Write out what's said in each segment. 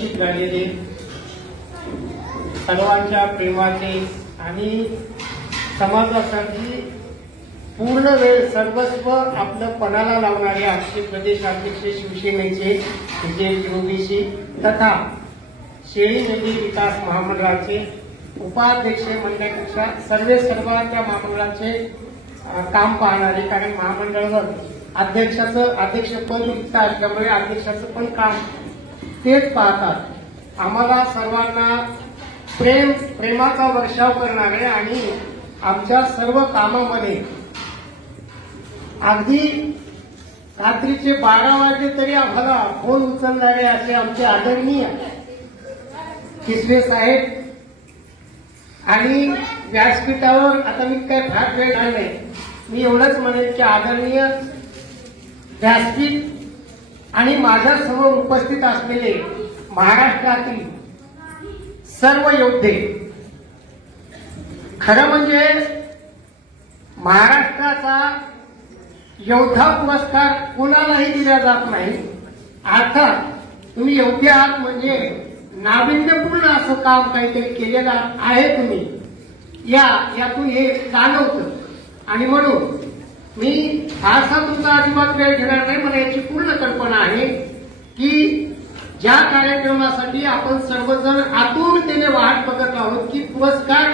नशीब झालेले, सर्वांच्या प्रेमाचे आणि समाजासाठी पूर्ण वेळ सर्वस्व आपलं पणाला लावणारे आमचे प्रदेशाध्यक्ष शिवसेनेचे विजय ओबीसी तथा शेळी नदी विकास महामंडळाचे उपाध्यक्ष म्हणण्यापेक्षा सर्वांच्या महामंडळाचे काम पाहणारे, कारण महामंडळावर अध्यक्षपद रिक्त असल्यामुळे अध्यक्षाचं पण काम तेच पाहतात। आम्हाला सर्वांना प्रेमाचा वर्षाव करणारे आणि आमच्या सर्व कामामध्ये अगदी रात्रीचे 12 वाजले तरी आम्हाला फोन उचलणारे असे आमचे आदरणीय किसवे साहेब आणि व्यासपीठावर आता मी काय फार वेळ नाही, मी एवढंच म्हणेन की आदरणीय व्यासपीठ आणि माझ्यासमोर उपस्थित असलेले महाराष्ट्रातील सर्व योद्धे, खरं म्हणजे महाराष्ट्राचा योद्धा पुरस्कार कोणालाही दिला जात नाही। अर्थात तुम्ही योग्य आहात म्हणजे नाविन्यपूर्ण असं काम काहीतरी केलेलं आहे तुम्ही, यातून हे जाणवतं आणि म्हणून मी फारसा तुमचा अजिबात वेळ घेणार नाही। मला याची पूर्ण कल्पना आहे की ज्या कार्यक्रमासाठी आपण सर्वजण आतुरतेने वाट बघत आहोत की पुरस्कार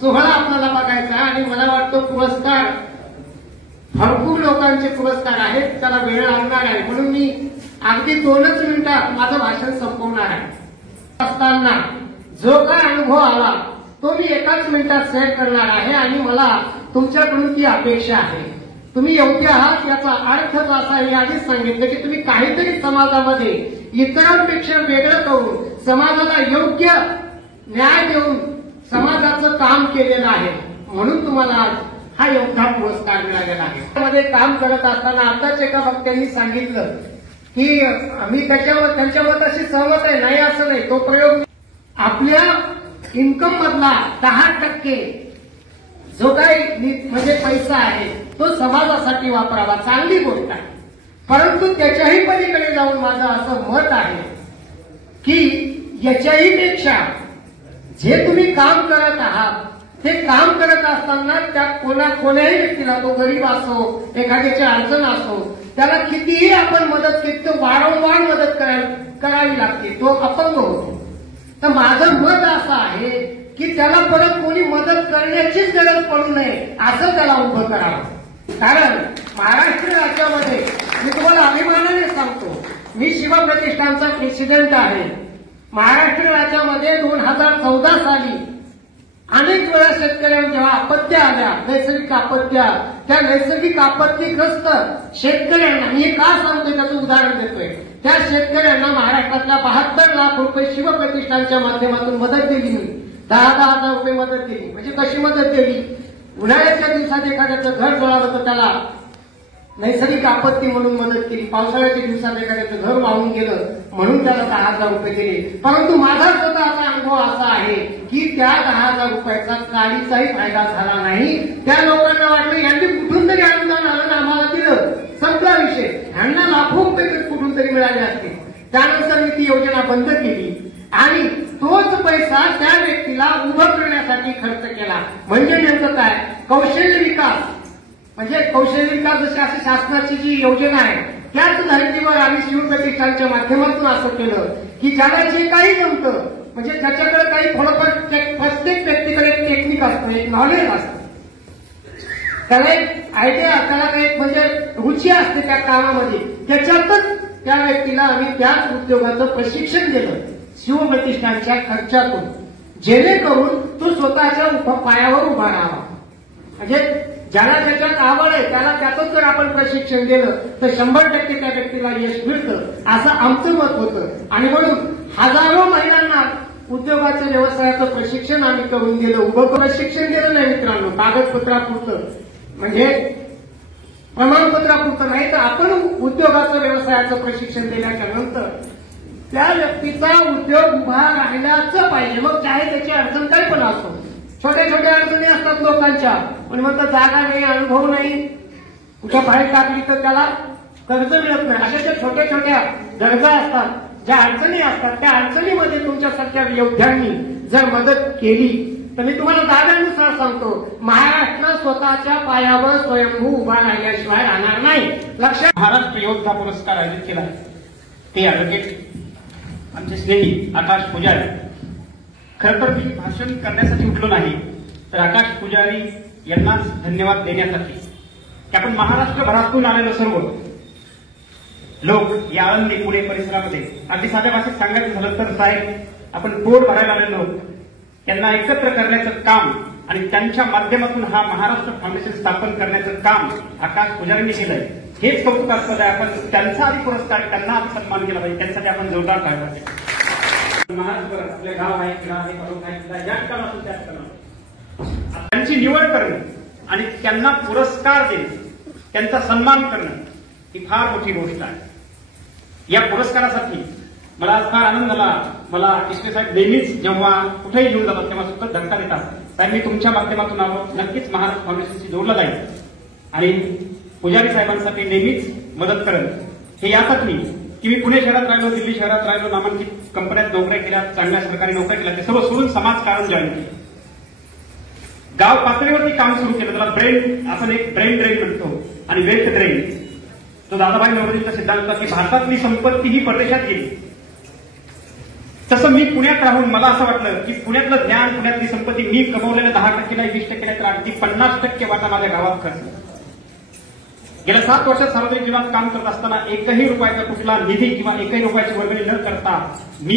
सोहळा आपल्याला बघायचा आणि मला वाटतं पुरस्कार भरपूर लोकांचे पुरस्कार आहेत, त्याला वेळ लागणार आहे, म्हणून मी अगदी 2च मिनिटात माझं भाषण संपवणार आहे। असताना जो काय अनुभव आला तो मी 1च मिनिटात शेअर करणार आहे आणि मला तुमच्याकडून ती अपेक्षा आहे। तुम्ही योग्य आहात याचा अर्थच असा मी आधीच सांगितलं की तुम्ही काहीतरी समाजामध्ये इतरांपेक्षा वेगळं करून समाजाला योग्य न्याय देऊन समाजाचं काम केलेलं आहे, म्हणून तुम्हाला आज हा योद्धा पुरस्कार मिळालेला आहे। मध्ये काम करत असताना आताच एका वक्त्यांनी सांगितलं की मी त्यांच्या मताशी सहमत आहे, नाही असं नाही, तो प्रयोग आपल्या इन्कम मधला 10% जो काही म्हणजे पैसा आहे तो समाजासाठी वापरावा, चांगली गोष्ट आहे, परंतु त्याच्याही पलीकडे जाऊन माझं असं मत आहे की याच्याही पेक्षा जे तुम्ही काम करत आहात ते काम करत असताना त्यात कोणाही व्यक्तीला, तो गरीब असो, एखाद्याची अडचण असो, त्याला कितीही आपण मदत केली तर वारंवार मदत करावी लागते, तो अपंग होतो। तर माझं मत असं आहे की त्याला परत कोणी मदत करण्याचीच गरज पडू नये असं त्याला उभं करावं। कारण महाराष्ट्र राज्यामध्ये मी तुम्हाला अभिमानाने सांगतो, मी शिवप्रतिष्ठानचा प्रेसिडेंट आहे। महाराष्ट्र राज्यामध्ये 2014 साली अनेक वेळा शेतकऱ्यांना जेव्हा आपत्त्या आल्या, नैसर्गिक आपत्त्या, त्या नैसर्गिक आपत्तीग्रस्त शेतकऱ्यांना, मी हे का सांगतोय त्याचं उदाहरण देतोय, त्या शेतकऱ्यांना महाराष्ट्रातल्या 72 लाख रुपये शिवप्रतिष्ठानच्या माध्यमातून मदत दिली, मी 10,000 रुपये मदत दिली। म्हणजे कशी मदत दिली, उन्हाळ्याच्या दिवसात एखाद्याचं घर जळालं तर त्याला नैसर्गिक आपत्ती म्हणून मदत केली, पावसाळ्याच्या दिवसात एखाद्याचं घर वाहून गेलं म्हणून त्याला 10,000 रुपये दिले। परंतु माझा स्वतःचा अनुभव असा आहे की त्या 10,000 रुपयाचा काहीचाही फायदा झाला नाही। त्या लोकांना वाटलं यांनी कुठून तरी अनुदान आलं ना आम्हाला दिलं, संपला विषय, यांना लाखो रुपये कुठून तरी मिळाले असते। त्यानंतर मी ती योजना बंद केली आणि तोच पैसा त्या व्यक्तीला उभं करण्यासाठी खर्च केला। म्हणजे नेमकं काय, कौशल्य विकास, म्हणजे कौशल्य विकास जशी अशी शासनाची जी योजना आहे त्याच धर्तीवर आम्ही शिवप्रतिष्ठानच्या माध्यमातून असं केलं की ज्याला जे काही जमतं, म्हणजे ज्याच्याकडे काही थोडंफार, प्रत्येक व्यक्तीकडे एक टेक्निक असतं, एक नॉलेज असतं, त्याला एक आयडिया, त्याला काही म्हणजे रुची असते त्या कामामध्ये, त्याच्यातच त्या व्यक्तीला आम्ही त्याच उद्योगाचं प्रशिक्षण दिलं शिवप्रतिष्ठानच्या खर्चातून, जेणेकरून तो स्वतःच्या पायावर उभा राहावा। म्हणजे ज्याला त्याच्यात आवड आहे त्याला त्यातच जर आपण प्रशिक्षण दिलं तर 100% त्या व्यक्तीला यश मिळतं, असं आमचं मत होतं। आणि म्हणून हजारो महिलांना उद्योगाच्या व्यवसायाचं प्रशिक्षण आम्ही करून दिलं, उभं प्रशिक्षण दिलं नाही मित्रांनो, कागदपत्रापुरतं, म्हणजे प्रमाणपत्रापुरतं नाही, तर आपण उद्योगाचं व्यवसायाचं प्रशिक्षण दिल्याच्या नंतर त्या व्यक्तीचा उद्योग उभा राहिलाच पाहिजे, मग चाहे त्याची अडचण काय पण असो। छोट्या छोट्या अडचणी असतात लोकांच्या, पण मग जागा नाही, अनुभव नाही, कुठं बाहेर टाकली तर त्याला कर्ज मिळत नाही, अशा छोट्या छोट्या गरजा असतात ज्या अडचणी असतात त्या अडचणीमध्ये तुमच्यासारख्या योद्ध्यांनी जर मदत केली तर मी तुम्हाला दाव्यानुसार सांगतो, महाराष्ट्र स्वतःच्या पायावर स्वयंभू उभा राहिल्याशिवाय राहणार नाही. लक्षात. महाराष्ट्र योद्धा पुरस्कार आयोजित केला आहे ते ऍडव्होकेट आमचे स्नेही आकाश पुजारी. खरं तर मी भाषण करण्यासाठी उठलो नाही, तर आकाश पुजारी यांनाच धन्यवाद देण्यासाठी की आपण महाराष्ट्रभरातून आलेलो सर्व लोक या आळंदी पुणे परिसरामध्ये अगदी साध्या भाषेत सांगायचं झालं तर साहेब आपण पोट भरायला आलेलो त्यांना एकत्र करण्याचं काम आणि त्यांच्या माध्यमातून हा महाराष्ट्र फाउंडेशन स्थापन करण्याचं काम आकाश पुजारींनी केलंय. हेच कौतुकास्पद आहे. आपण त्यांचा आधी पुरस्कार त्यांना आधी सन्मान केला पाहिजे. त्यासाठी आपण जोरदार टाळ्या वाजवा. महाराष्ट्रभर आपले गाव आहे, खेळा आहे, पडून आहे, ज्या ठिकाणी असतो त्या ठिकाणी त्यांची निवड करणं आणि त्यांना पुरस्कार देणं, त्यांचा सन्मान करणं ही फार मोठी गोष्ट आहे. या पुरस्कारासाठी मला आज फार आनंद झाला. मला ईश्वर साहेब नेहमीच जेव्हा कुठेही घेऊन जातात तेव्हा सुद्धा धक्का देतात. साहेब मी तुमच्या माध्यमातून आलो, नक्कीच महाराष्ट्र फाउंडेशनशी जोडला जाईल आणि पुजारी साहेबांसाठी नेहमीच मदत करेल. हे यासाठी की मी पुणे शहरात राहिलो, दिल्ली शहरात राहिलो, नामांकित कंपन्यात नोकऱ्या केल्या, चांगल्या सरकारी नोकऱ्या केल्या, ते सर्व सोडून समाजकारण जॉईन केलं. गाव पातळीवरती काम सुरू केलं. त्याला ब्रेन, आपण एक ब्रेन ड्रेन म्हणतो आणि वेल्थ ड्रेन. तो दादाभाई नौरोजींचा सिद्धांत होता की भारतातली संपत्ती ही परदेशात गेली. तसं मी पुण्यात राहून मला असं वाटलं की पुण्यातलं ज्ञान, पुण्यातली संपत्ती मी कमवलेल्या 10% नाही 20% नाही तर अगदी 50% वाटा माझ्या गावात खर्च. गेल्या 7 वर्षात सार्वजनिक जीवनात काम करत असताना एकही रुपयाचा कुठला निधी किंवा एकही रुपयाची वर्गणी न करता मी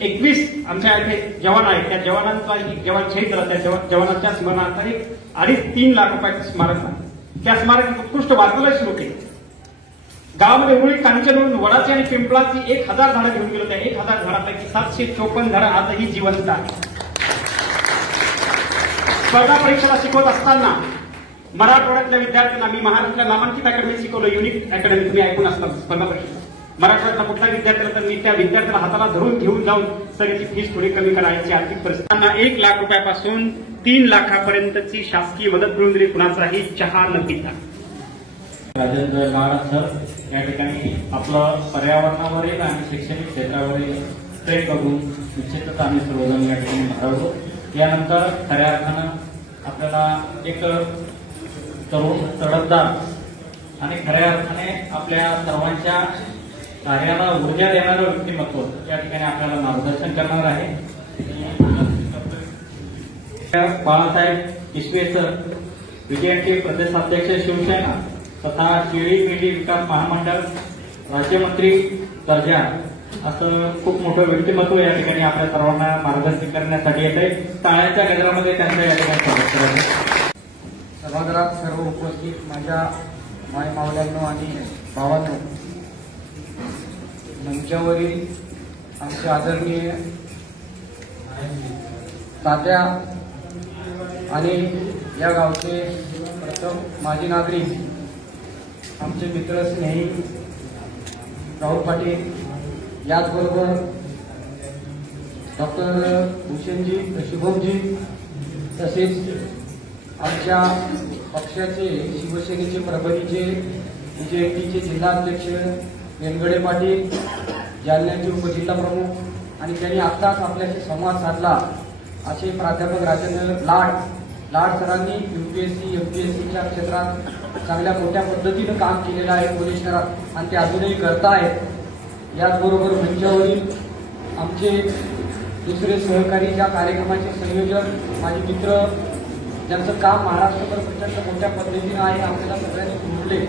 21 आमच्या इथे जवान आहेत, त्या जवानांचा जवान शहीद झाला, त्या जवानांच्या स्मरणार्थ 2.5-3 लाख रुपयाचं स्मारक आहे. त्या स्मारक उत्कृष्ट वाचनालय सुरू केलं. गावामध्ये उरुळी, कांचनवरून वडाची आणि पिंपळाची 1000 झाडं घेऊन गेलो. त्या 1000 झाडांपैकी 754 झाडं आजही जिवंत आहेत. स्पर्धा परीक्षेला शिकवत असताना मराठवाड्यातल्या विद्यार्थ्यांना मी महाराष्ट्रातल्या नामांकित अकॅडमी शिकवलं, युनिक अकॅडमी तुम्ही ऐकून असता. स्पर्धा परीक्षा मराठवाड्यातला कुठला विद्यार्थ्याला तर मी त्या विद्यार्थ्याला हाताला धरून घेऊन जाऊन सर याची फीस थोडी कमी करायची आर्थिक परिस्थितींना 1 लाख रुपयापासून 3 लाखापर्यंतची शासकीय मदत मिळून दिली. कुणाचाही चहा न पिता. राजेंद्र महाराज सर या ठिकाणी आपलं पर्यावरणावरील आणि शैक्षणिक क्षेत्रावरील ट्रेक बघून निश्चितच आम्ही सर्वजण या ठिकाणी भारावतो. यानंतर खऱ्या अर्थानं आपल्याला एक तरुण तडफदार आणि खऱ्या अर्थाने आपल्या सर्वांच्या कार्याला ऊर्जा देणारं व्यक्तिमत्व या ठिकाणी आपल्याला मार्गदर्शन करणार आहे. बाळासाहेब ईश्वे सर विजयांचे प्रदेशाध्यक्ष शिवसेना तथा शिर्डी पिंडी विकास महामंडळ राज्यमंत्री दर्जा असं खूप मोठं व्यक्तिमत्व या ठिकाणी आपल्या सर्वांना मार्गदर्शन करण्यासाठी येते. टाळ्यांच्या गजरामध्ये त्यांचं या ठिकाणी स्वागत करायचं. सभागृहात सर्व उपस्थित माझ्या माय मावल्यांनो आणि भावांनो, मंचावरील आमचे आदरणीय तात्या आणि या गावचे प्रथम माजी नागरिक आमचे मित्र स्नेही राहुल पाटील, याचबरोबर डॉक्टर भूषणजी, शुभमजी, तसेच आमच्या पक्षाचे शिवसेनेचे प्रभारीचे बीजेपीचे जिल्हाध्यक्ष वेंगडे पाटील, जालन्याचे उपजिल्हा प्रमुख आणि त्यांनी आत्ताच आपल्याशी संवाद साधला असे प्राध्यापक राजेंद्र लाड सरांनी यूपीएससी एमपीएससीच्या क्षेत्रात चांगल्या मोठ्या पद्धतीनं काम केलेलं आहे पुणे शहरात आणि ते अजूनही करतायत. याचबरोबर मंचावरील आमचे दुसरे सहकारी, ज्या कार्यक्रमाचे संयोजक माझे मित्र, ज्यांचं काम महाराष्ट्रभर प्रचंड मोठ्या पद्धतीनं आहे, आपल्याला सगळ्यांनी जोडले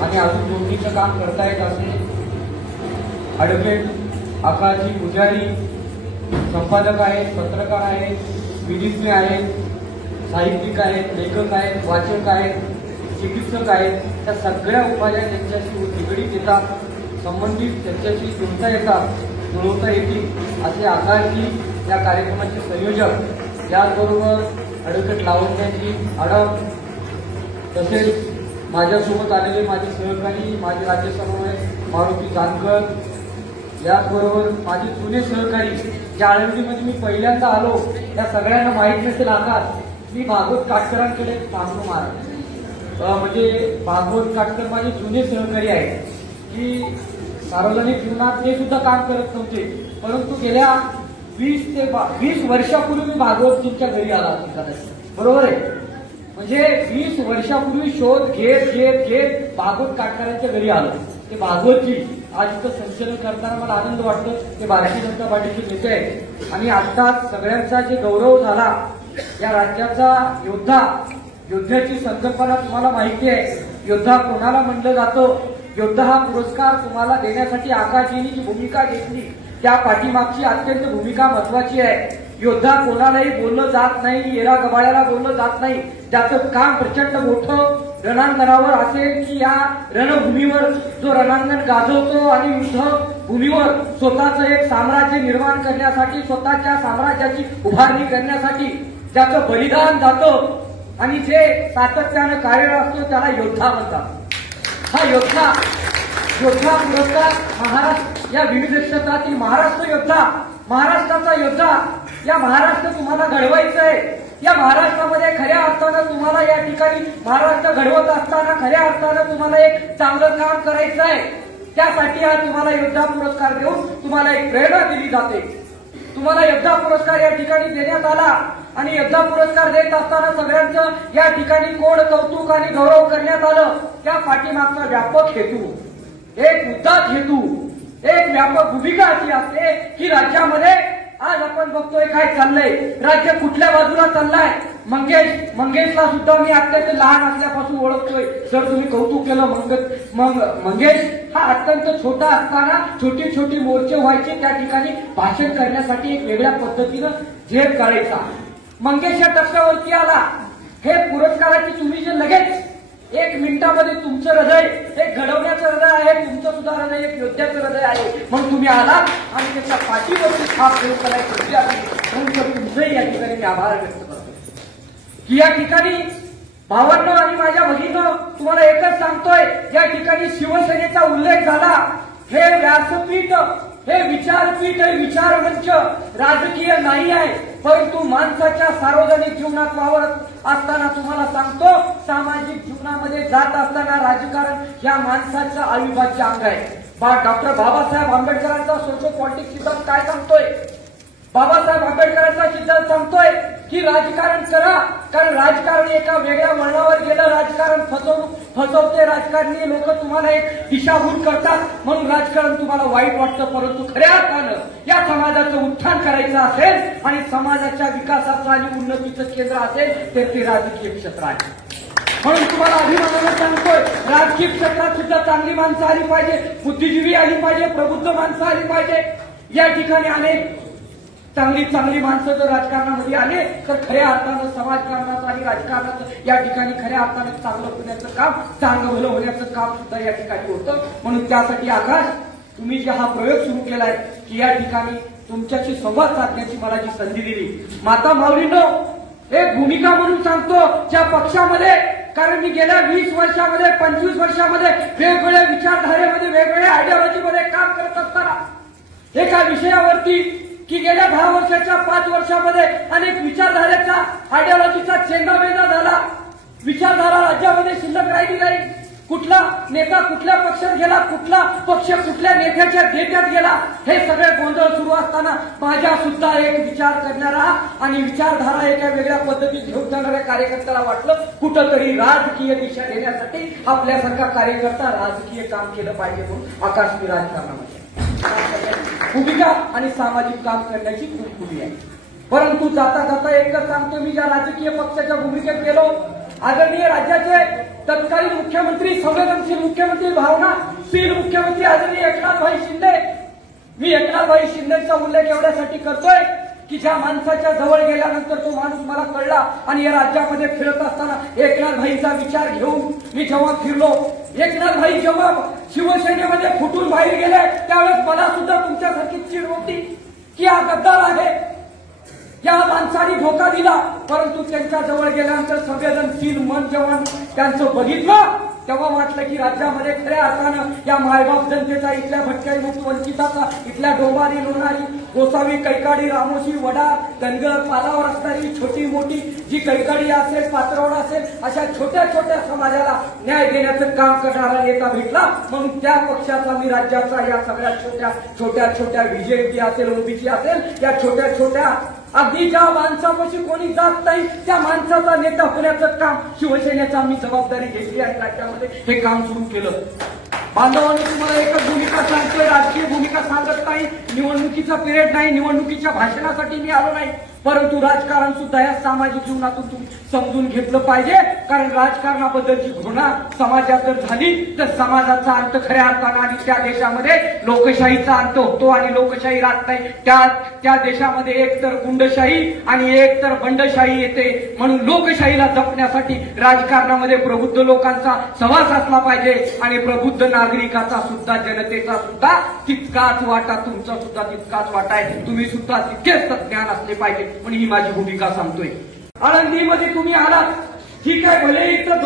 आणि अजून जोडणीचं काम करतायत असे ॲडव्होकेट आकाशजी पुजारी, संपादक आहेत, पत्रकार आहेत, विधिज्ञ आहेत, साहित्यिक आहेत, लेखक आहेत, वाचक आहेत, चिकित्सक आहेत. त्या सगळ्या उपाध्या त्यांच्याशी निगडीत येतात, संबंधित त्यांच्याशी जोडता येतात, जुळवता येतील असे आकाशजी या कार्यक्रमाचे संयोजक. याचबरोबर ॲडव्होकेट लावण्याची आडव, तसेच माझ्यासोबत आलेले माझे सहकारी, माझे राज्य समन्वयक मारुती जानकर, याचबरोबर माझे जुने सहकारी, ज्या आळंदीमध्ये मी पहिल्यांदा आलो त्या सगळ्यांना माहीत नसेल आकाश, मी भागवत काटकरांकडे सांगतो महाराज. म्हणजे भागवत काटकर माझे जुने सहकारी आहेत की सार्वजनिक जीवनात ते सुद्धा काम करत नव्हते, परंतु गेल्या 20 वर्षापूर्वी मी भागवतजींच्या घरी आला कदाचित, बरोबर आहे. म्हणजे 20 वर्षापूर्वी शोध घेत भागवत काटकरांच्या घरी आलो. ते भागवतजी आज इथं संचलन करताना मला आनंद वाटतो. ते भारतीय जनता पार्टीचे नेते आहेत आणि आता सगळ्यांचा जे गौरव झाला, या राज्याचा योद्ध्याची संकल्पना तुम्हाला माहिती आहे. योद्धा कोणाला म्हणलं जातं? योद्धा हा पुरस्कार तुम्हाला देण्यासाठी आकाशजींनी जी भूमिका घेतली त्या पाठीमागची अत्यंत भूमिका महत्वाची आहे. योद्धा कोणालाही बोललं जात नाही, येरा गबाळ्याला बोललं जात नाही. ज्याचं काम प्रचंड मोठं रणांगणावर असेल की या रणभूमीवर जो रणांगण गाजवतो आणि युद्ध भूमीवर स्वतःचं एक साम्राज्य निर्माण करण्यासाठी, स्वतःच्या साम्राज्याची उभारणी करण्यासाठी ज्याचं बलिदान जातं आणि जे सातत्यानं कार्यरत असतो त्याला योद्धा म्हणतात. हा योद्धा पुरस्कार महाराष्ट्र या विविध क्षेत्रातील महाराष्ट्र योद्धा, महाराष्ट्राचा योद्धा, या महाराष्ट्र तुम्हाला घडवायचं आहे. या महाराष्ट्रामध्ये खऱ्या अर्थानं तुम्हाला या ठिकाणी महाराष्ट्र घडवत असताना खऱ्या अर्थानं तुम्हाला एक चांगलं काम करायचं आहे. त्यासाठी हा तुम्हाला योद्धा पुरस्कार देऊन तुम्हाला एक प्रेरणा दिली जाते. तुम्हाला योद्धा पुरस्कार या ठिकाणी देण्यात आला आणि योद्धा पुरस्कार देत असताना सगळ्यांचं या ठिकाणी कोड कौतुक आणि गौरव करण्यात आलं. त्या पाठीमागचा व्यापक हेतू, एक मुद्दा हेतू, एक व्यापक भूमिका अशी असते की राज्यामध्ये आज आपण बघतोय काय चाललंय, राज्य कुठल्या बाजूला चाललाय. मंगेशला सुद्धा मी अत्यंत लहान असल्यापासून ओळखतोय. सर तुम्ही कौतुक केलं. मंगेश हा अत्यंत छोटा असताना छोटी छोटी मोर्चे व्हायचे, त्या ठिकाणी भाषण करण्यासाठी एक वेगळ्या पद्धतीनं झेप काढायचा. मंगेश या टप्प्यावरती आला. हे पुरस्काराची तुम्ही जे लगेच 1 मिनिटामध्ये तुमचं हृदय एक घडवण्याचं हृदय आहे, तुमचं सुद्धा हृदय एक योद्ध्याचं हृदय आहे. मग तुम्ही आलात आणि त्याच्या पाठीवरती छाप प्रयोग करायची म्हणून तुमचंही या ठिकाणी आभार व्यक्त करतो की या ठिकाणी भावांनो आणि माझ्या भगिनींनो तुम्हाला एकच सांगतोय, या ठिकाणी शिवसेनेचा उल्लेख झाला. हे व्यासपीठ, हे विचारपीठ, हे विचारमंच राजकीय नाही आहे, परंतु माणसाच्या सार्वजनिक जीवनात वावरत असताना तुम्हाला सांगतो, सामाजिक जीवनामध्ये जात असताना राजकारण या माणसाचं अविभाज्य अंग आहे. डॉक्टर बाबासाहेब आंबेडकरांचा सोशल पॉलिटिक्स सिद्धांत काय सांगतोय? बाबासाहेब आंबेडकरांचा सिद्धांत सांगतोय की राजकारण करा, कारण राजकारण एका वेगळ्या वळणावर गेलं. राजकारण फसवते, राजकारणी लोक तुम्हाला एक दिशाभूल करतात म्हणून राजकारण तुम्हाला वाईट वाटतं. परंतु खऱ्या अर्थानं या समाजाचं उत्थान करायचं असेल आणि समाजाच्या विकासाचं आणि उन्नतीचं केंद्र असेल तर ते राजकीय क्षेत्र आहे. म्हणून तुम्हाला अभिमानानं सांगतोय, राजकीय क्षेत्रात सुद्धा चांगली माणसं आली पाहिजे, बुद्धिजीवी आली पाहिजे, प्रबुद्ध माणसं आली पाहिजे. या ठिकाणी अनेक चांगली माणसं जर राजकारणामध्ये आले तर खऱ्या अर्थानं समाजकारणाचं आणि राजकारणाचं या ठिकाणी खऱ्या अर्थानं चांगलं होण्याचं काम, चांगलं भलं होण्याचं काम सुद्धा या ठिकाणी होतं. म्हणून त्यासाठी आकाश तुम्ही जे हा प्रयोग सुरू केलाय की या ठिकाणी तुमच्याशी संवाद साधण्याची मला जी संधी दिली, माता माऊलींनो एक भूमिका म्हणून सांगतो ज्या पक्षामध्ये, कारण मी गेल्या 20 वर्षामध्ये 25 वर्षामध्ये वेगवेगळ्या विचारधारेमध्ये वेगवेगळ्या आयडिओलॉजीमध्ये काम करत असताना एका विषयावरती की गेल्या 10 वर्षाच्या 5 वर्षामध्ये अनेक विचारधारेचा आयडिओलॉजीचा चेंगामेंगा झाला. विचारधारा राज्यामध्ये शिल्लक राहिली नाही. कुठला नेता कुठल्या पक्षात गेला, कुठला पक्ष कुठल्या नेत्याच्या घेत्यात गेला, हे सगळे गोंधळ सुरू असताना माझ्या सुद्धा एक विचार करणारा आणि विचारधारा एका वेगळ्या पद्धतीत घेऊन जाणाऱ्या कार्यकर्त्याला वाटलं कुठंतरी राजकीय दिशा देण्यासाठी आपल्यासारखा कार्यकर्ता राजकीय काम केलं पाहिजे म्हणून आकाशनी राजकारणामध्ये भूमिका आणि सामाजिक काम करण्याची खूप खुली आहे. परंतु जाता जाता एकच सांगतो, मी ज्या राजकीय पक्षाच्या भूमिकेत गेलो, आदरणीय राज्याचे तत्कालीन मुख्यमंत्री, संवेदनशील मुख्यमंत्री, भावनाशील मुख्यमंत्री आदरणीय एकनाथभाई शिंदे, मी एकनाथभाई शिंदेचा उल्लेख एवढ्यासाठी करतोय की ज्या माणसाच्या जवळ गेल्यानंतर तो माणूस मला कळला आणि या राज्यामध्ये फिरत असताना एकनाथभाईंचा विचार घेऊन मी जेव्हा फिरलो, एकनाथभाई जेव्हा शिवसेनेमध्ये फुटून बाहेर गेले त्यावेळेस मला सुद्धा तुमच्यासारखी चीड होती की हा गद्दार आहे, या माणसाने धोका दिला. परंतु त्यांच्या जवळ गेल्यानंतर संवेदनशील मन जेव्हा त्यांचं बघितलं तेव्हा वाटलं की राज्यामध्ये खऱ्या अर्थानं या मायबाप जनतेचा, इथल्या भटक्या मुक्त वंचिताचा, इथल्या डोंबारी लोणारी गोसावी, कैकाडी, रामोशी, वडा, धनगर, पालावर असणारी छोटी मोठी जी कैकाडी असेल, पात्रवड असेल, अशा छोट्या छोट्या समाजाला न्याय देण्याचं काम करणारा नेता भेटला म्हणून त्या पक्षाचा मी राज्याचा या सगळ्या छोट्या बीजेपी असेल, ओबीसी असेल, या छोट्या अगदी ज्या माणसापाशी कोणी जात नाही त्या माणसाचा नेता होण्याचं काम शिवसेनेचा आम्ही जबाबदारी घेतली आणि राज्यामध्ये हे काम सुरू केलं. बांधवांनी तुम्हाला एकच भूमिका सांगतोय, राजकीय भूमिका सांगत नाही, निवडणुकीचा पिरियड नाही, निवडणुकीच्या भाषणासाठी मी आलो नाही, परंतु राजकारण सुद्धा या सामाजिक जीवनातून तुम्ही समजून घेतलं पाहिजे. कारण राजकारणाबद्दलची घृणा समाजात जर झाली तर समाजाचा अंत खऱ्या अर्थानं आणि त्या देशामध्ये लोकशाहीचा अंत होतो आणि लोकशाही राहत नाही. त्या देशामध्ये एक तर गुंडशाही आणि एक तर बंडशाही येते. म्हणून लोकशाहीला जपण्यासाठी राजकारणामध्ये प्रबुद्ध लोकांचा सहवास असला पाहिजे आणि प्रबुद्ध नागरिकाचा सुद्धा, जनतेचा सुद्धा तितकाच वाटा, तुमचा सुद्धा तितकाच वाटा आहे. तुम्ही सुद्धा तितकेच ज्ञान असले पाहिजे म्हणून ही माझी भूमिका सांगतोय. आळंदीमध्ये तुम्ही आलात, ठीक आहे, भले इथं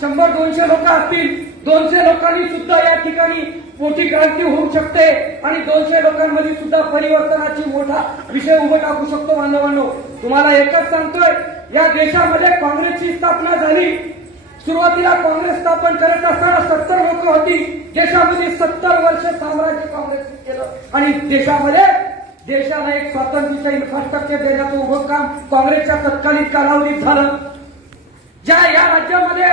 100-200 लोक असतील, 200 लोकांनी सुद्धा या ठिकाणी मोठी क्रांती होऊ शकते आणि 200 लोकांमध्ये सुद्धा परिवर्तनाची मोठा विषय उभं टाकू शकतो. बांधवांनो, तुम्हाला एकच सांगतोय, या देशामध्ये काँग्रेसची स्थापना झाली. सुरुवातीला काँग्रेस स्थापन करत असताना 70 लोक होती. देशामध्ये 70 वर्ष साम्राज्य काँग्रेसने केलं आणि देशाला एक स्वातंत्र्याचा इन्फ्रास्ट्रक्चर देण्याचं उभं काम काँग्रेसच्या तत्कालीन कालावधीत झालं. ज्या या राज्यामध्ये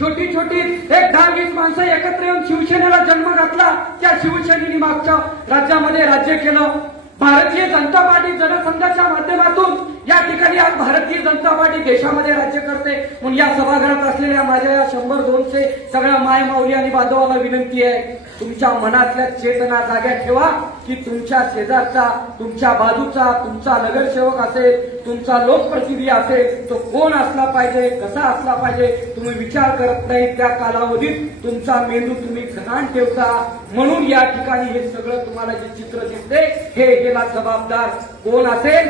छोटी एक 10-20 माणसं एकत्र येऊन शिवसेनेला जन्म घातला, त्या शिवसेनेने मागच्या राज्यामध्ये राज्य केलं. भारतीय जनता पार्टी जनसंघाच्या माध्यमातून या ठिकाणी आज भारतीय जनता पार्टी देशामध्ये राज्य करते. म्हणून या सभागृहात असलेल्या माझ्या या 100-200 सगळ्या माय माऊली आणि बांधवाला विनंती आहे, तुमच्या मनातल्या चेतना जाग्या ठेवा की तुमच्या शेजारचा, तुमच्या बाजूचा, तुमचा नगरसेवक असेल, तुमचा लोकप्रतिनिधी असेल, तो कोण असला पाहिजे, कसा असला पाहिजे, तुम्ही विचार करत नाही. त्या कालावधीत तुमचा मेंदू तुम्ही घाण ठेवता. म्हणून या ठिकाणी हे सगळं तुम्हाला जे चित्र दिसते हे याला जबाबदार कोण असेल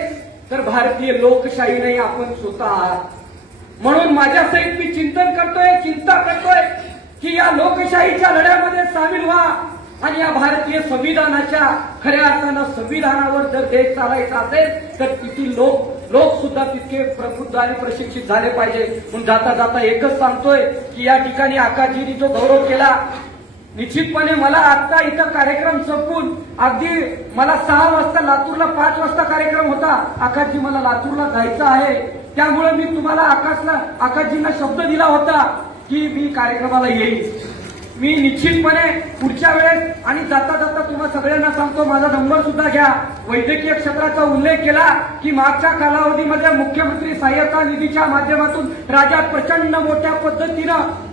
तर भारतीय लोकशाही नाही, आपण स्वतः आहात. म्हणून माझ्यासहित मी चिंता करतोय की या लोकशाहीच्या लढ्यामध्ये सामील व्हा आणि या भारतीय संविधानाच्या खऱ्या अर्थानं संविधानावर जर देश चालायचा असेल तर तिथे लोक सुद्धा तितके प्रबुद्ध आणि प्रशिक्षित झाले पाहिजे. म्हणून जाता एकच सांगतोय की या ठिकाणी आकाशजींनी जो गौरव केला, निश्चितपणे मला आता इथं कार्यक्रम संपून अगदी मला 6 वाजता लातूरला 5 वाजता कार्यक्रम होता. आकाशजी मला लातूरला जायचं आहे, त्यामुळे मी तुम्हाला आकाशजींना शब्द दिला होता की मी कार्यक्रमाला येईल. मी निश्चितपणे पुढच्या वेळेस आणि जाता तुम्हा सगळ्यांना सांगतो, माझा नंबर सुद्धा घ्या. वैद्यकीय क्षेत्राचा उल्लेख केला की मागच्या कालावधीमध्ये मुख्यमंत्री सहाय्यता निधीच्या माध्यमातून राज्यात प्रचंड मोठ्या पद्धतीनं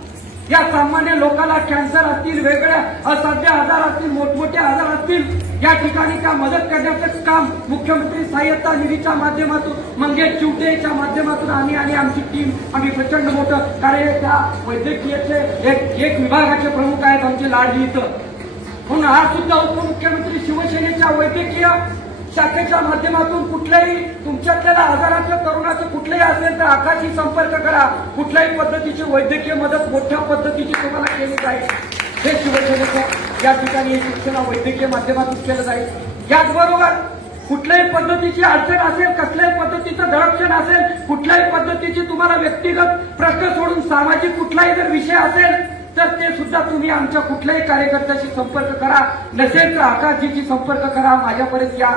या सामान्य लोकांना कॅन्सर असतील, वेगळ्या असाध्य आजार असतील, मोठमोठे आजार असतील, या ठिकाणी त्या मदत करण्याचं काम मुख्यमंत्री सहाय्यता निधीच्या माध्यमातून, मंगेश चिवटेच्या माध्यमातून आम्ही आणि आमची टीम आम्ही प्रचंड मोठं कार्य त्या वैद्यकीयचे एक विभागाचे प्रमुख आहेत आमचे लाडजी इथं. म्हणून आज सुद्धा उपमुख्यमंत्री शिवसेनेच्या वैद्यकीय शाखेच्या माध्यमातून कुठल्याही तुमच्यातल्या आजाराच्या तरुणाचं कुठलंही असेल तर आकाशी संपर्क करा. कुठल्याही पद्धतीची वैद्यकीय मदत मोठ्या पद्धतीची तुम्हाला केली जाईल. हे शिवसेनेचं या ठिकाणी शिक्षण वैद्यकीय माध्यमातून केलं जाईल. याचबरोबर कुठल्याही पद्धतीची अडचण असेल, कसल्याही पद्धतीचं दडपण असेल, कुठल्याही पद्धतीची तुम्हाला व्यक्तिगत प्रश्न सोडून सामाजिक कुठलाही जर विषय असेल तर ते सुद्धा तुम्ही आमच्या कुठल्याही कार्यकर्त्याशी संपर्क करा. नसेल तर आकाशजीशी संपर्क करा, माझ्यापर्यंत या.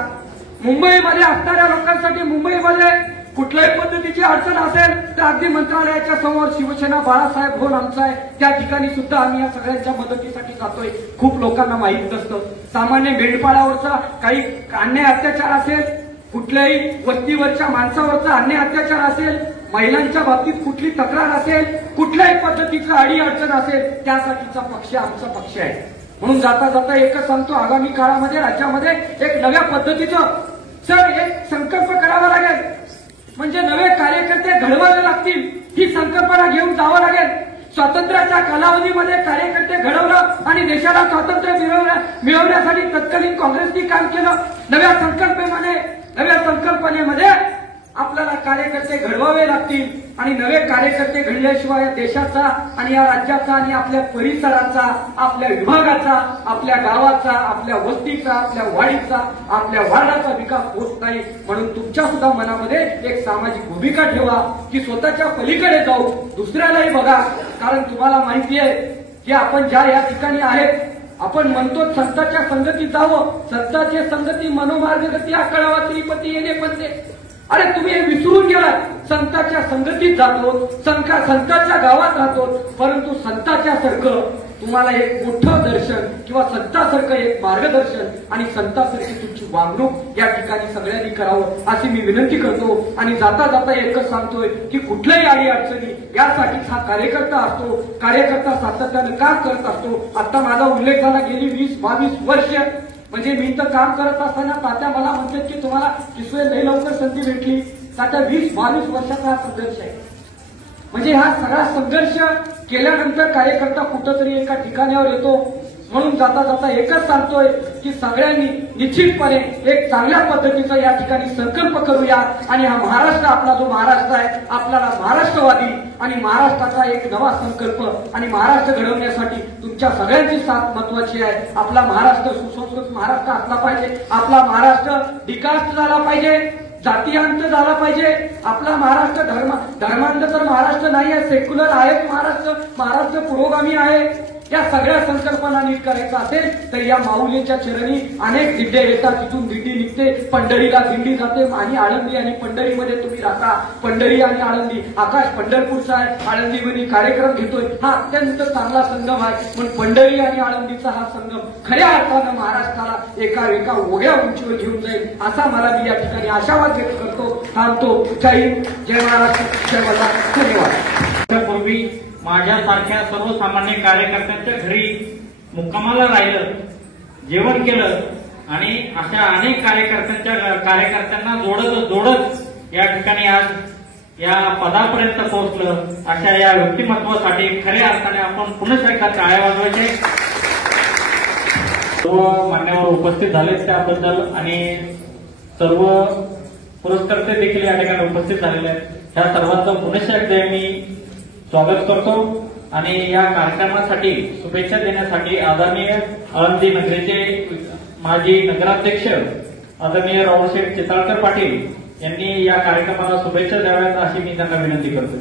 मुंबईमध्ये असणाऱ्या लोकांसाठी मुंबईमध्ये कुठल्याही पद्धतीची अडचण असेल तर अगदी मंत्रालयाच्या समोर शिवसेना बाळासाहेब भवन आमचा आहे, त्या ठिकाणी सुद्धा आम्ही या सगळ्यांच्या मदतीसाठी जातोय. खूप लोकांना माहीत नसतं. सामान्य मेंढपाळावरचा काही अन्याय अत्याचार असेल, कुठल्याही वस्तीवरच्या माणसावरचा अन्याय अत्याचार असेल, महिलांच्या बाबतीत कुठली तक्रार असेल, कुठल्याही पद्धतीचं अडी अडचण असेल, त्यासाठीचा पक्ष आमचा पक्ष आहे. म्हणून जाता एकच सांगतो, आगामी काळामध्ये राज्यामध्ये एक नव्या पद्धतीचं एक संकल्प करावा लागेल. म्हणजे नवे कार्यकर्ते घडवावे लागतील. ही संकल्पना घेऊन जावं लागेल. स्वातंत्र्याच्या कालावधीमध्ये कार्यकर्ते घडवलं आणि देशाला स्वातंत्र्य मिळवण्यासाठी तत्कालीन काँग्रेसनी काम केलं. नव्या संकल्पनेमध्ये आपल्याला कार्यकर्ते घडवावे लागतील. आणि नवे कार्यकर्ते घडल्याशिवाय या देशाचा आणि या राज्याचा आणि आपल्या परिसराचा, आपल्या विभागाचा, आपल्या गावाचा, आपल्या वस्तीचा, आपल्या वाडीचा, आपल्या वार्डाचा विकास होत नाही. म्हणून तुमच्या सुद्धा मनामध्ये एक सामाजिक भूमिका ठेवा की स्वतःच्या पलीकडे जाऊ, दुसऱ्यालाही बघा. कारण तुम्हाला माहिती आहे की आपण ज्या या ठिकाणी आहेत, आपण म्हणतो संतांच्या संगतीत जावं, संतांचे संगती मनोमार्गगती आकळावा श्रीपती येणे बनते. अरे तुम्ही हे विसरून गेलात. संतांच्या संगतीत जातो, संतांच्या गावात राहतो, परंतु संतांच्या सारखं तुम्हाला एक मोठं दर्शन किंवा संतांसारखं एक मार्गदर्शन आणि संतांसारखी तुमची वागणूक या ठिकाणी सगळ्यांनी करावं अशी मी विनंती करतो. आणि जाता जाता एकच सांगतोय की कुठल्याही अडी अडचणी यासाठीच हा कार्यकर्ता असतो. कार्यकर्ता सातत्यानं काम करत असतो. आता माझा उल्लेख झाला गेली 20-22 वर्ष म्हणजे मी तर काम करत असताना तात्या मला म्हणतात की तुम्हाला किसवे लई लवकर संधी भेटली. तात्या 20-22 वर्षाचा हा संघर्ष आहे. म्हणजे हा सगळा संघर्ष केल्यानंतर कार्यकर्ता कुठंतरी एका ठिकाणावर येतो. म्हणून जाता जाता एकच सांगतोय की सगळ्यांनी निश्चितपणे एक चांगल्या पद्धतीचा या ठिकाणी संकल्प करूया आणि हा महाराष्ट्र आपला जो महाराष्ट्र आहे आपल्याला महाराष्ट्रवादी आणि महाराष्ट्राचा एक नवा संकल्प आणि महाराष्ट्र घडवण्यासाठी तुमच्या सगळ्यांची साथ महत्वाची आहे. आपला महाराष्ट्र सुसंस्कृत महाराष्ट्र असला पाहिजे. आपला महाराष्ट्र डिकास्ट झाला पाहिजे, जातीयांत झाला पाहिजे. आपला महाराष्ट्र धर्मांध तर महाराष्ट्र नाही आहे, सेक्युलर आहे महाराष्ट्र पुरोगामी आहे. या सगळ्या संकल्पना नीट करायचं असेल तर या माऊलींच्या चरणी अनेक दिंडे येतात, तिथून दिंडी निघते, पंढरीला दिंडी जाते आणि आळंदी आणि पंढरीमध्ये तुम्ही राहता. पंढरी आणि आळंदी, आकाश पंढरपूरचा आहे, आळंदीमध्ये कार्यक्रम घेतोय. हा अत्यंत चांगला संगम आहे. पण पंढरी आणि आळंदीचा हा संगम खऱ्या अर्थानं महाराष्ट्राला एका ओढ्या उंचीवर घेऊन जाईल असा मला मी या ठिकाणी आशावाद व्यक्त करतो. थांबतो. जय हिंद, जय महाराष्ट्र, जय मला. धन्यवाद. पूर्वी माझ्यासारख्या सर्वसामान्य कार्यकर्त्यांच्या घरी मुक्कामाला राहिलं, जेवण केलं आणि अशा अनेक कार्यकर्त्यांना जोडत या ठिकाणी आज या पदापर्यंत पोहोचलं. अशा या व्यक्तिमत्वासाठी खऱ्या अर्थाने आपण पुन्हा एकदा टाळ्या वाजवायचे. सर्व मान्यवर उपस्थित झाले त्याबद्दल आणि सर्व पुरस्कर्ते देखील या ठिकाणी उपस्थित झालेले आहेत. ह्या सर्वांचं पुन्हा एकदा मी स्वागत करतो आणि या कार्यक्रमासाठी शुभेच्छा देण्यासाठी आदरणीय आळंदी नगरीचे माजी नगराध्यक्ष आदरणीय राहुलशेठ चितळकर पाटील यांनी या कार्यक्रमाला शुभेच्छा द्याव्यात अशी मी त्यांना विनंती करतो.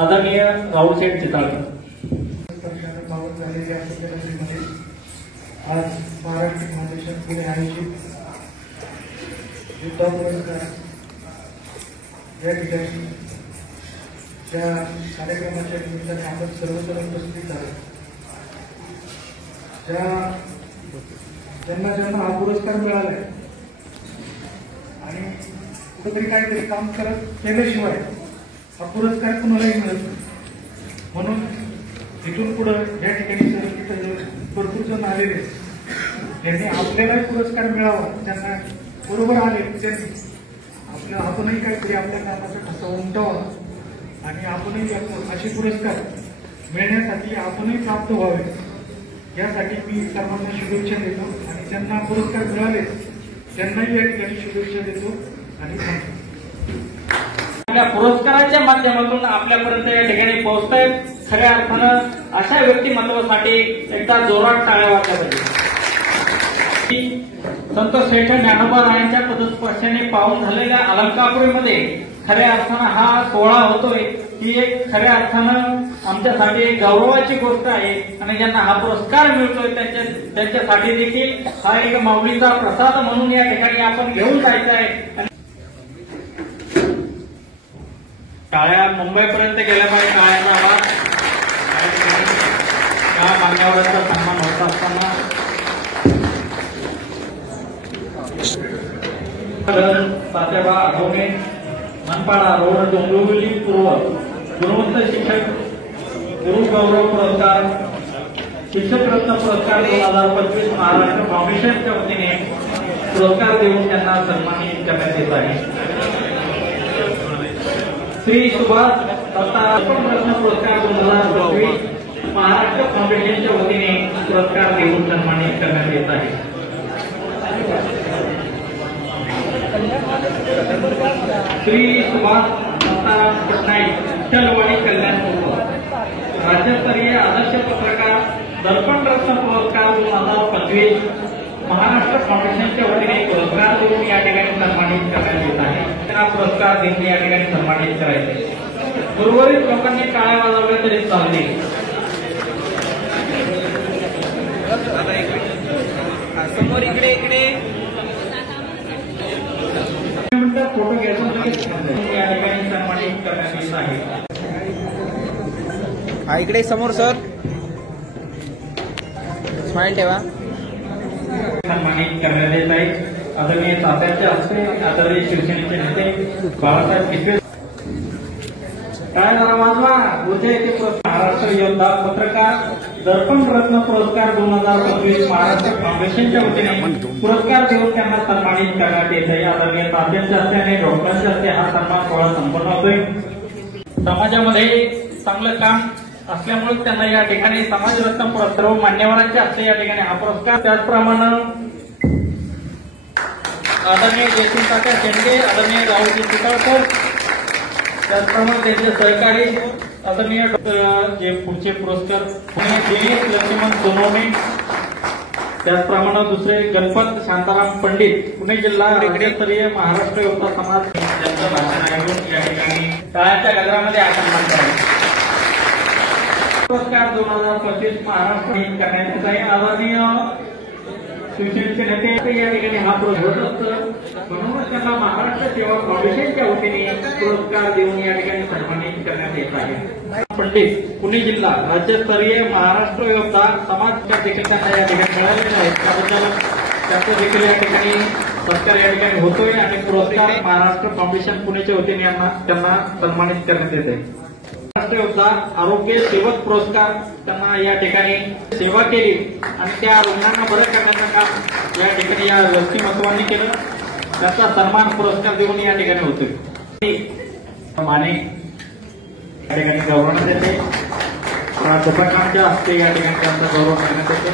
आदरणीय राहुलशेठ चितळकर. आज महाराष्ट्र फाउंडेशन पुणे आयोजित युद्धा पुरस्कार या ठिकाणी त्या कार्यक्रमाच्या निमित्ताने आपण सर्वजण उपस्थित आहोत. ज्यांना हा पुरस्कार मिळालाय आणि कुठेतरी काहीतरी काम करत केल्याशिवाय हा पुरस्कार कुणालाही मिळत नाही. म्हणून इथून पुढे या ठिकाणी भरपूर जण आलेले त्यांनी आपल्यालाही पुरस्कार मिळावा, ज्यांना बरोबर आले त्यांनी आपणही काहीतरी आपल्या कामाचा ठसा उमटवावा आणि आपणही असे पुरस्कार मिळण्यासाठी आपणही प्राप्त व्हावे यासाठी मी सर्वांना शुभेच्छा देतो आणि ज्यांना पुरस्कार मिळाले त्यांनाही या ठिकाणी शुभेच्छा देतो आणि आपल्या पुरस्काराच्या माध्यमातून आपल्यापर्यंत या ठिकाणी पोहोचतायत. खऱ्या अर्थानं अशा व्यक्तिमत्वासाठी एकदा जोरात टाळ्या वाजल्या पाहिजे. संत श्रेष्ठ ज्ञानोबा रायांच्या पदस्पर्शाने पावन झालेल्या अलंकापुरीमध्ये खऱ्या अर्थानं हा सोहळा होतोय ही एक खऱ्या अर्थानं आमच्यासाठी गौरवाची गोष्ट आहे आणि ज्यांना हा पुरस्कार मिळतोय त्यांच्यासाठी देखील हा एक माऊलीचा प्रसाद म्हणून या ठिकाणी आपण घेऊन जायचा आहे. टाळ्या मुंबईपर्यंत गेल्या पाहिजे. टाळ्यांचा आवाज या मान्यवरांचा सन्मान होत असताना तात्याबा आठवणे मनपाडा रोड डोंबिवली पूर्व गुणवंत शिक्षक गुरु गौरव पुरस्कार शिक्षक रत्न पुरस्कार 2025 महाराष्ट्र फाउंडेशनच्या वतीने पुरस्कार देऊन त्यांना सन्मानित करण्यात येत आहे. श्री सुभाष दत्ता रत्न पुरस्कार 2025 महाराष्ट्र फाउंडेशनच्या वतीने पुरस्कार देऊन सन्मानित करण्यात येत आहे. श्री सुभाष दत्ता पटनाईक विठ्ठलवाडी कल्याण राज्यस्तरीय आदर्श पत्रकार दर्पण रत्न पुरस्कार 2025 महाराष्ट्र फाउंडेशनच्या वतीने पुरस्कार देऊन या ठिकाणी सन्मानित करण्यात येत आहे. त्यांना पुरस्कार देऊन या ठिकाणी सन्मानित करायचे. उर्वरित लोकांनी टाळ्या वाजवल्या तरी चालतील. समोर इकडे फोटो घ्यायचा या ठिकाणी सन्मानित करण्यात येत आहे. हा इकडे समोर सर स्माइल ठेवा. सन्मानित करण्यात येत आहे. आदरणीय तात्याच्या हस्ते आदरणीय शिवसेनेचे नेते बाळासाहेब पिशवे काय जरा वाजवा उद्या येथे महाराष्ट्र योद्धा पत्रकार दर्पण रत्न पुरस्कार 2025 महाराष्ट्र फाउंडेशनच्या वतीने पुरस्कार देऊन त्यांना सन्मानित करण्यात येत आहे. आदरणीय तात्यांच्या हस्ते आणि डॉक्टरांच्या हस्ते हा सन्मान सोहळा संपन्न होतोय. समाजामध्ये चांगलं काम असल्यामुळे त्यांना या ठिकाणी समाजरत्न पुरस्कार व मान्यवरांच्या हस्ते या ठिकाणी हा पुरस्कार. त्याचप्रमाणे आदरणीय जयसिंग काका शेंडगे, आदरणीय राहुलजी चितळकर, त्याचप्रमाणे त्यांचे सहकारी आदरणीय जे पुढचे पुरस्कार पुणे दिनेश लक्ष्मण सोनवणे, त्याचप्रमाणे दुसरे गणपत शांताराम पंडित पुणे जिल्हा राज्यस्तरीय महाराष्ट्र योद्धा समाज यांचं भाषण ऐकून या ठिकाणी टाळ्याच्या गजरामध्ये हा सन्मान करावा. पुरस्कार 2025 महाराष्ट्र करण्यात येत आहे. आदरणीय शिवसेनेचे नेते या ठिकाणी हा पुरस्कार होत असतं म्हणून त्यांना महाराष्ट्र सेवा फाउंडेशनच्या वतीने पुरस्कार देऊन या ठिकाणी सन्मानित करण्यात येत आहे. पंडित पुणे जिल्हा राज्यस्तरीय महाराष्ट्र योद्धा समाजच्या देखील त्यांना या ठिकाणी मिळालेले आहेत. त्याबद्दल त्यांचं देखील या ठिकाणी सत्कार या ठिकाणी होतोय आणि पुरस्कार महाराष्ट्र फाउंडेशन पुणेच्या वतीने त्यांना सन्मानित करण्यात येत आहे. महाराष्ट्र योद्धा आरोग्य सेवक पुरस्कार त्यांना या ठिकाणी सेवा केली आणि त्या रुग्णांना बरं करण्याचं काम या ठिकाणी या व्यक्तिमत्वांनी केलं. त्याचा सन्मान पुरस्कार देऊन या ठिकाणी होतोय. माने या ठिकाणी गौरवण्यात येते. प्राध्यापकांच्या हस्ते या ठिकाणी त्यांचा गौरव करण्यात येते.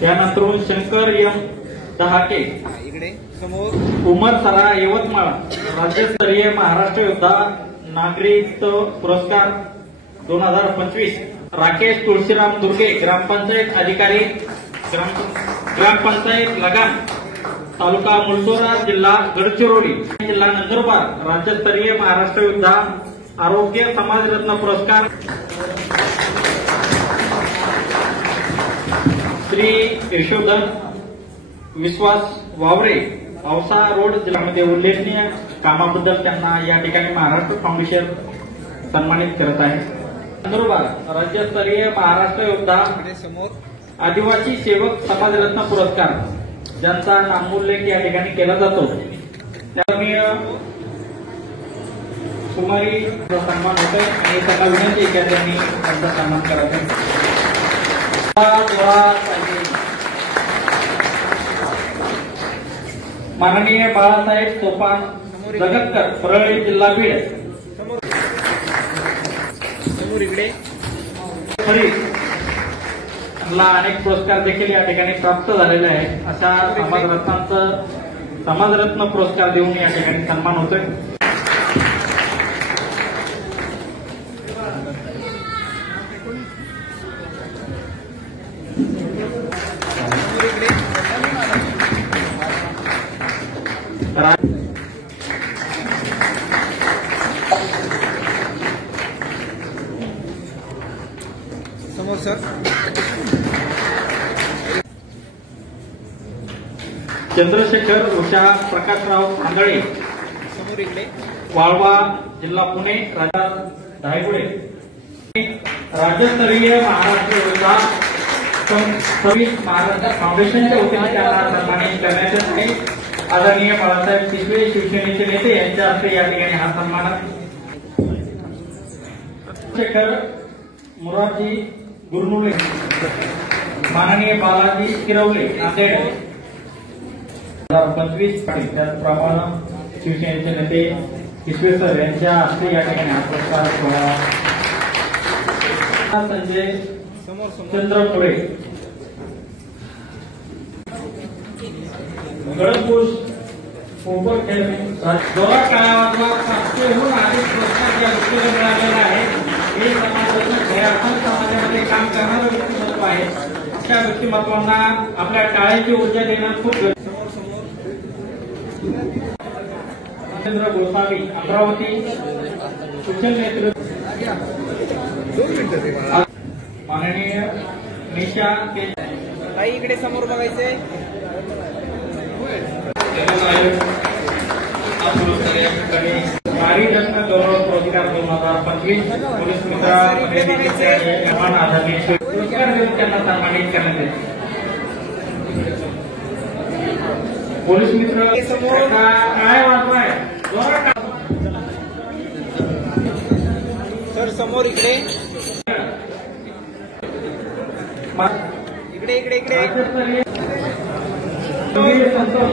त्यानंतर शंकर एम दहाके इकडे समोर उमरसरा यवतमाळ राज्यस्तरीय महाराष्ट्र योद्धा नागरिकत्व पुरस्कार 2025 राकेश तुळशीराम दुर्गे ग्रामपंचायत अधिकारी ग्रामपंचायत लगान तालुका मुलचोरा जिल्हा गडचिरोली जिल्हा नंदुरबार राज्यस्तरीय महाराष्ट्र योद्धा आरोग्य समाजरत्न पुरस्कार श्री यशोधन विश्वास वावरे औसा रोड जिल्ह्यामध्ये उल्लेखनीय कामाबद्दल त्यांना या ठिकाणी महाराष्ट्र फाउंडेशन सन्मानित करत आहे. नंदुरबार राज्यस्तरीय महाराष्ट्र योद्धा समोर आदिवासी सेवक समाजरत्न पुरस्कार ज्यांचा नामोल्लेख या ठिकाणी केला जातो त्यामुळे कुमारी सन्मान होतोय आणि त्यांना विनंती की त्यांनी त्यांचा सन्मान करावा. माननीय बाळासाहेब सोपान जगतकर परळी जिल्हा बीड समोर इकडे ला अनेक पुरस्कार देखील या ठिकाणी प्राप्त झालेले आहेत. अशा समाजरत्नांचं समाजरत्न पुरस्कार देऊन या ठिकाणी सन्मान होतोय. समोर सर चंद्रशेखर उषा प्रकाशराव आंधळे समोर इकडे वाळवा जिल्हा पुणे राजा धायगुडे राज्यस्तरीय महाराष्ट्र योद्धा महाराष्ट्र फाउंडेशनच्या वतीने त्यांना सन्मानित करण्यात येत आहे. आदरणीय बाळासाहेब पिशवे शिवसेनेचे नेते यांच्या हस्ते या ठिकाणी हा सन्मान. शेखर मुरारजी गुरनुले माननीय बालाजी किरवले नांदेड 2025 त्याचप्रमाणे शिवसेनेचे नेते पिशवे सर यांच्या हस्ते या ठिकाणी हा पुरस्कार सोहळा. संजय चंद्रपुरे गडपुरुष पोपट खेळणे जोरात काळावर 500हून अधिक पुरस्कार या व्यक्तीला मिळालेला आहे. हे समाजाचं खऱ्या समाजामध्ये काम करणारं व्यक्तिमत्व आहे. अशा व्यक्तिमत्वांना आपल्या टाळ्याची ऊर्जा देणं खूप राजेंद्र गोसावी अमरावती कुशल नेतृत्व माननीय निशा ताई इकडे समोर बघायचंय. नारी रत्न गौरव पुरस्कार 2025 पोलीस मित्रांमध्ये सन्मान आधारित पुरस्कार देऊन त्यांना सन्मानित करण्यात येते. पोलीस मित्र काय वाजवाय सर समोर इकडे इकडे इकडे इकडे राज्यस्तरीय संतोष